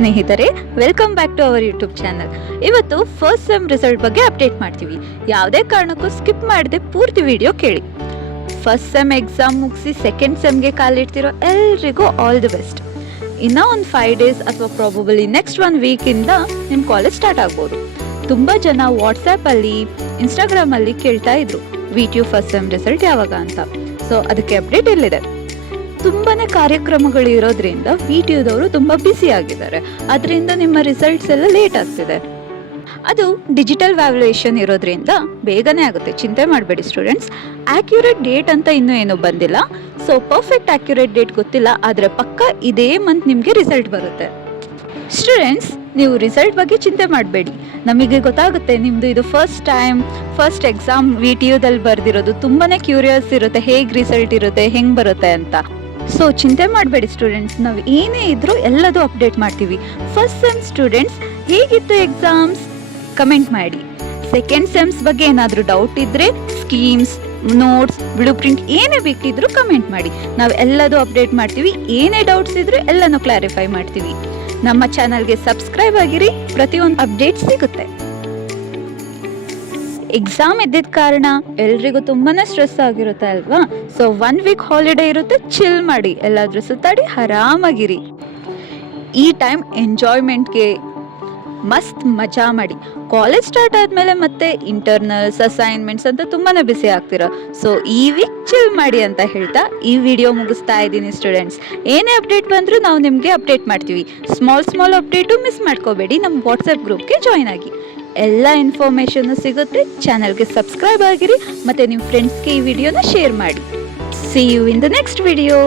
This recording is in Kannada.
ಸ್ನೇಹಿತರೆ, welcome back to our YouTube channel. ಇವತ್ತು ಫಸ್ಟ್ ಸೆಮ್ ರಿಸಲ್ಟ್ ಬಗ್ಗೆ ಅಪ್ಡೇಟ್ ಮಾಡ್ತೀವಿ. ಯಾವುದೇ ಕಾರಣಕ್ಕೂ ಸ್ಕಿಪ್ ಮಾಡದೆ ಪೂರ್ತಿ ವಿಡಿಯೋ ಕೇಳಿ. ಫಸ್ಟ್ ಸೆಮ್ ಎಕ್ಸಾಮ್ ಮುಗಿಸಿ ಸೆಕೆಂಡ್ ಸೆಮ್ಗೆ ಕಾಲಿಡ್ತಿರೋ ಎಲ್ರಿಗೂ ಆಲ್ ದಿ ಬೆಸ್ಟ್. ಇನ್ನೂ ಒಂದು 5 ಡೇಸ್ ಅಥವಾ ಪ್ರಾಬಬಲಿ ನೆಕ್ಸ್ಟ್ 1 ವೀಕಿಂದ ನಿಮ್ಮ ಕಾಲೇಜ್ ಸ್ಟಾರ್ಟ್ ಆಗ್ಬೋದು. ತುಂಬ ಜನ ವಾಟ್ಸ್ಯಾಪಲ್ಲಿ ಇನ್ಸ್ಟಾಗ್ರಾಮಲ್ಲಿ ಕೇಳ್ತಾ ಇದ್ರು VTU ಫಸ್ಟ್ ಸೆಮ್ ರಿಸಲ್ಟ್ ಯಾವಾಗ ಅಂತ. ಸೊ ಅದಕ್ಕೆ ಅಪ್ಡೇಟ್ ಇಲ್ಲಿದೆ. ತುಂಬಾನೇ ಕಾರ್ಯಕ್ರಮಗಳು ಇರೋದ್ರಿಂದ VTUದವರು ತುಂಬ ಬ್ಯುಸಿ ಆಗಿದ್ದಾರೆ. ಅದರಿಂದ ನಿಮ್ಮ ರಿಸಲ್ಟ್ಸ್ ಎಲ್ಲ ಲೇಟ್ ಆಗ್ತಿದೆ. ಅದು ಡಿಜಿಟಲ್ ವ್ಯಾಲ್ಯೂಯೇಷನ್ ಇರೋದ್ರಿಂದ ಬೇಗನೆ ಆಗುತ್ತೆ, ಚಿಂತೆ ಮಾಡಬೇಡಿ ಸ್ಟೂಡೆಂಟ್ಸ್. ಆಕ್ಯುರೇಟ್ ಡೇಟ್ ಅಂತ ಇನ್ನೂ ಏನೂ ಬಂದಿಲ್ಲ. ಸೊ ಪರ್ಫೆಕ್ಟ್ ಆಕ್ಯುರೇಟ್ ಡೇಟ್ ಗೊತ್ತಿಲ್ಲ, ಆದರೆ ಪಕ್ಕ ಇದೇ ಮಂತ್ ನಿಮಗೆ ರಿಸಲ್ಟ್ ಬರುತ್ತೆ. ಸ್ಟೂಡೆಂಟ್ಸ್, ನೀವು ರಿಸಲ್ಟ್ ಬಗ್ಗೆ ಚಿಂತೆ ಮಾಡಬೇಡಿ. ನಮಗೆ ಗೊತ್ತಾಗುತ್ತೆ ನಿಮ್ಮದು ಇದು ಫಸ್ಟ್ ಎಕ್ಸಾಮ್ VTUದಲ್ಲಿ ಬರೆದಿರೋದು. ತುಂಬಾ ಕ್ಯೂರಿಯಸ್ ಇರುತ್ತೆ ಹೇಗೆ ರಿಸಲ್ಟ್ ಇರುತ್ತೆ, ಹೆಂಗೆ ಬರುತ್ತೆ ಅಂತ. ಸೊ ಚಿಂತೆ ಮಾಡಬೇಡಿ ಸ್ಟೂಡೆಂಟ್ಸ್, ನಾವು ಏನೇ ಇದ್ರೂ ಎಲ್ಲದೂ ಅಪ್ಡೇಟ್ ಮಾಡ್ತೀವಿ. ಫಸ್ಟ್ ಸೆಮ್ ಸ್ಟೂಡೆಂಟ್ಸ್ ಹೇಗಿತ್ತು ಎಕ್ಸಾಮ್ಸ್ ಕಮೆಂಟ್ ಮಾಡಿ. ಸೆಕೆಂಡ್ ಸೆಮ್ಸ್ ಬಗ್ಗೆ ಏನಾದರೂ ಡೌಟ್ ಇದ್ದರೆ ಸ್ಕೀಮ್ಸ್, ನೋಟ್ಸ್, ಬ್ಲೂ ಪ್ರಿಂಟ್ ಏನೇ ಬೇಕಿದ್ರೂ ಕಮೆಂಟ್ ಮಾಡಿ. ನಾವು ಎಲ್ಲದೂ ಅಪ್ಡೇಟ್ ಮಾಡ್ತೀವಿ. ಏನೇ ಡೌಟ್ಸ್ ಇದ್ರೂ ಎಲ್ಲನೂ ಕ್ಲಾರಿಫೈ ಮಾಡ್ತೀವಿ. ನಮ್ಮ ಚಾನಲ್ಗೆ ಸಬ್ಸ್ಕ್ರೈಬ್ ಆಗಿರಿ, ಪ್ರತಿಯೊಂದು ಅಪ್ಡೇಟ್ ಸಿಗುತ್ತೆ. ಎಕ್ಸಾಮ್ ಇದ್ದಿದ್ದ ಕಾರಣ ಎಲ್ರಿಗೂ ತುಂಬಾನೇ ಸ್ಟ್ರೆಸ್ ಆಗಿರುತ್ತೆ ಅಲ್ವಾ? ಸೊ 1 ವೀಕ್ ಹಾಲಿಡೇ ಇರುತ್ತೆ, ಚಿಲ್ ಮಾಡಿ, ಎಲ್ಲಾದ್ರೂ ಸುತ್ತಾಡಿ ಆರಾಮಾಗಿರಿ. ಈ ಟೈಮ್ ಎಂಜಾಯ್ಮೆಂಟ್ಗೆ ಮಸ್ತ್ ಮಜಾ ಮಾಡಿ. ಕಾಲೇಜ್ ಸ್ಟಾರ್ಟ್ ಆದಮೇಲೆ ಮತ್ತೆ ಇಂಟರ್ನಲ್ಸ್, ಅಸೈನ್ಮೆಂಟ್ಸ್ ಅಂತ ತುಂಬಾನೇ ಬಿಸಿ ಆಗ್ತೀರ. ಸೊ ಈ ವೀಕ್ ಚಿಲ್ ಮಾಡಿ ಅಂತ ಹೇಳ್ತಾ ಈ ವಿಡಿಯೋ ಮುಗಿಸ್ತಾ ಇದ್ದೀನಿ ಸ್ಟೂಡೆಂಟ್ಸ್. ಏನೇ ಅಪ್ಡೇಟ್ ಬಂದರೂ ನಾವು ನಿಮಗೆ ಅಪ್ಡೇಟ್ ಮಾಡ್ತೀವಿ. ಸ್ಮಾಲ್ ಅಪ್ಡೇಟು ಮಿಸ್ ಮಾಡ್ಕೋಬೇಡಿ. ನಮ್ಮ ವಾಟ್ಸಪ್ ಗ್ರೂಪ್ಗೆ ಜಾಯ್ನ್ ಆಗಿ. ಎಲ್ಲ ಇನ್ಫಾರ್ಮೇಷನ್ನು ಸಿಗುತ್ತೆ. ಚಾನಲ್ಗೆ ಸಬ್ಸ್ಕ್ರೈಬ್ ಆಗಿರಿ ಮತ್ತು ನಿಮ್ಮ ಫ್ರೆಂಡ್ಸ್ಗೆ ಈ ವಿಡಿಯೋನ ಶೇರ್ ಮಾಡಿ. See you in the next video.